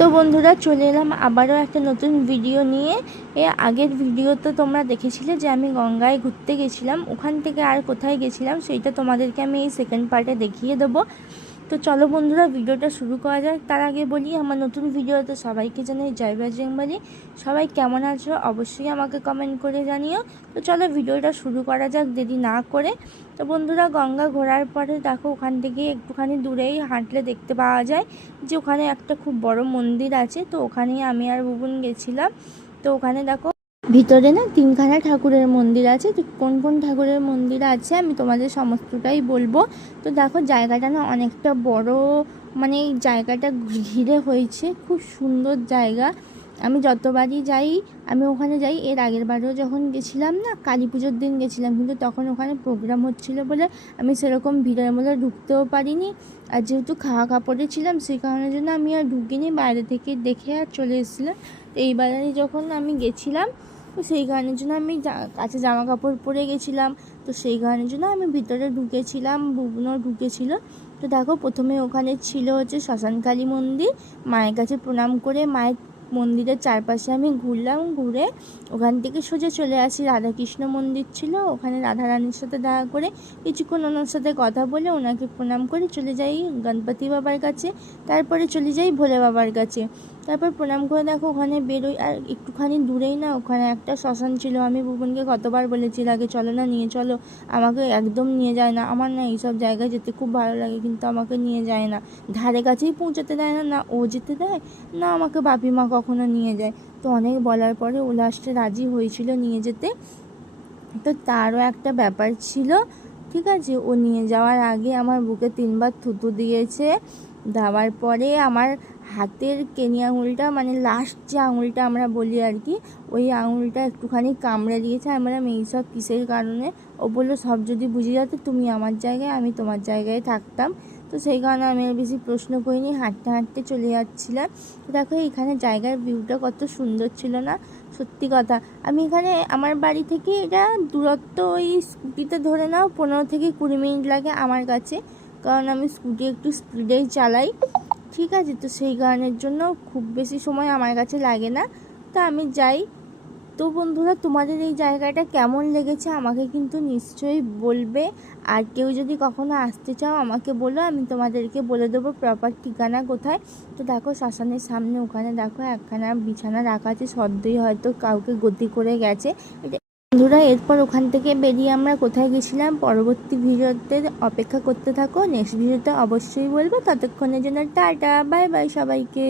তো বন্ধুরা চলে এলাম আবারও একটা নতুন ভিডিও নিয়ে। আগের ভিডিওতে তোমরা দেখেছিলে যে আমি গঙ্গায় ঘুরতে গেছিলাম, ওখান থেকে আর কোথায় গেছিলাম সেইটা তোমাদেরকে আমি এই সেকেন্ড পার্টে দেখিয়ে দেবো। তো চলো বন্ধুরা ভিডিওটা শুরু করা যাক। তার আগে বলি আমার নতুন ভিডিওতে সবাইকে জানাই জয় বজরংবলী। সবাই কেমন আছো অবশ্যই আমাকে কমেন্ট করে জানিও। তো চলো ভিডিওটা শুরু করা যাক দেরি না করে। তো বন্ধুরা গঙ্গা ঘোরার পরে দেখো ওখান থেকে একটুখানি দূরেই হাঁটলে দেখতে পাওয়া যায় যে ওখানে একটা খুব বড় মন্দির আছে। তো ওখানেই আমি আর বুবুন গেছিলাম। তো ওখানে দেখো ভিতরে না তিনখানা ঠাকুরের মন্দির আছে। তো কোন কোন ঠাকুরের মন্দির আছে আমি তোমাদের সমস্তটাই বলবো। তো দেখো জায়গাটা না অনেকটা বড়, মানে এই জায়গাটা ঘিরে হয়েছে, খুব সুন্দর জায়গা। আমি যতবারই যাই আমি ওখানে যাই। এর আগের বারেও যখন গেছিলাম না কালী পুজোর দিন গেছিলাম, কিন্তু তখন ওখানে প্রোগ্রাম হচ্ছিলো বলে আমি সেরকম ভিড়ের মধ্যে ঢুকতেও পারিনি। আর যেহেতু খাওয়া কাপড়ে ছিলাম সেই কারণের জন্য আমি আর ঢুকিনি, বাইরে থেকে দেখে আর চলে এসেছিলাম। তো এইবারে যখন আমি গেছিলাম তো সেই কারণের জন্য আমি কাছে জামা কাপড় পরে গেছিলাম। তো সেই কারণের জন্য আমি ভিতরে ঢুকেছিলাম, বুবনও ঢুকেছিল। তো দেখো প্রথমে ওখানে ছিল হচ্ছে শ্মশানকালী মন্দির। মায়ের কাছে প্রণাম করে মায়ের মন্দিরের চারপাশে আমি ঘুরলাম, ঘুরে ওখান থেকে সোজা চলে আসি রাধাকৃষ্ণ মন্দির ছিল, ওখানে রাধারানীর সাথে দেখা করে কিছুক্ষণ ওনার সাথে কথা বলে ওনাকে প্রণাম করে চলে যাই গণপতি বাবার কাছে। তারপরে চলে যাই ভোলে বাবার কাছে। তারপর প্রণাম করে দেখো ওখানে বেরোই। আর একটুখানি দূরেই না ওখানে একটা শ্মশান ছিল। আমি বুবনকে কতবার বলেছি আগে চলো না, নিয়ে চলো, আমাকে একদম নিয়ে যায় না। আমার না এইসব জায়গায় যেতে খুব ভালো লাগে, কিন্তু আমাকে নিয়ে যায় না, ধারে কাছেই পৌঁছাতে দেয় না, না ও যেতে দেয় না আমাকে বাপি মা কখনো নিয়ে যায়। তো অনেক বলার পরে ও লাস্টে রাজি হয়েছিল নিয়ে যেতে। তো তারও একটা ব্যাপার ছিল, ঠিক আছে। ও নিয়ে যাওয়ার আগে আমার বুকে 3বার থুতু দিয়েছে। দেওয়ার পরে আমার হাতের কেনি আঙুলটা, মানে লাস্ট যে আঙুলটা আমরা বলি আর কি, ওই আঙুলটা একটুখানি কামড়ে দিয়েছে। আমরা এইসব কিসের কারণে? ও বললো সব যদি বুঝে যেত তুমি আমার জায়গায় আমি তোমার জায়গায় থাকতাম। তো সেই কারণে আমি আর বেশি প্রশ্ন করিনি, হাঁটতে হাঁটতে চলে যাচ্ছিলাম। তো দেখো এখানে জায়গার ভিউটা কত সুন্দর ছিল না, সত্যি কথা। আমি এখানে আমার বাড়ি থেকে এটা দূরত্ব ওই স্কুটিতে ধরে নাও 15 থেকে 20 মিনিট লাগে আমার কাছে, কারণ আমি স্কুটি একটু স্পিডেই চালাই, ঠিক আছে। তো সেই কারণের জন্য খুব বেশি সময় আমার কাছে লাগে না, তো আমি যাই। তো বন্ধুরা তোমাদের এই জায়গাটা কেমন লেগেছে আমাকে কিন্তু নিশ্চয়ই বলবে। আর কেউ যদি কখনো আসতে চাও আমাকে বলো, আমি তোমাদেরকে বলে দেবো প্রপার ঠিকানা কোথায়। তো দেখো শ্মশানের সামনে ওখানে দেখো একখানা বিছানা রাখা আছে, সদ্যই হয়তো কাউকে গতি করে গেছে। বন্ধুরা এরপর ওখান থেকে বেরিয়ে আমরা কোথায় গেছিলাম পরবর্তী ভিডিওতে অপেক্ষা করতে থাকো, নেক্সট ভিডিওতে অবশ্যই বলবো। ততক্ষণের জন্য টাটা বাই বাই সবাইকে।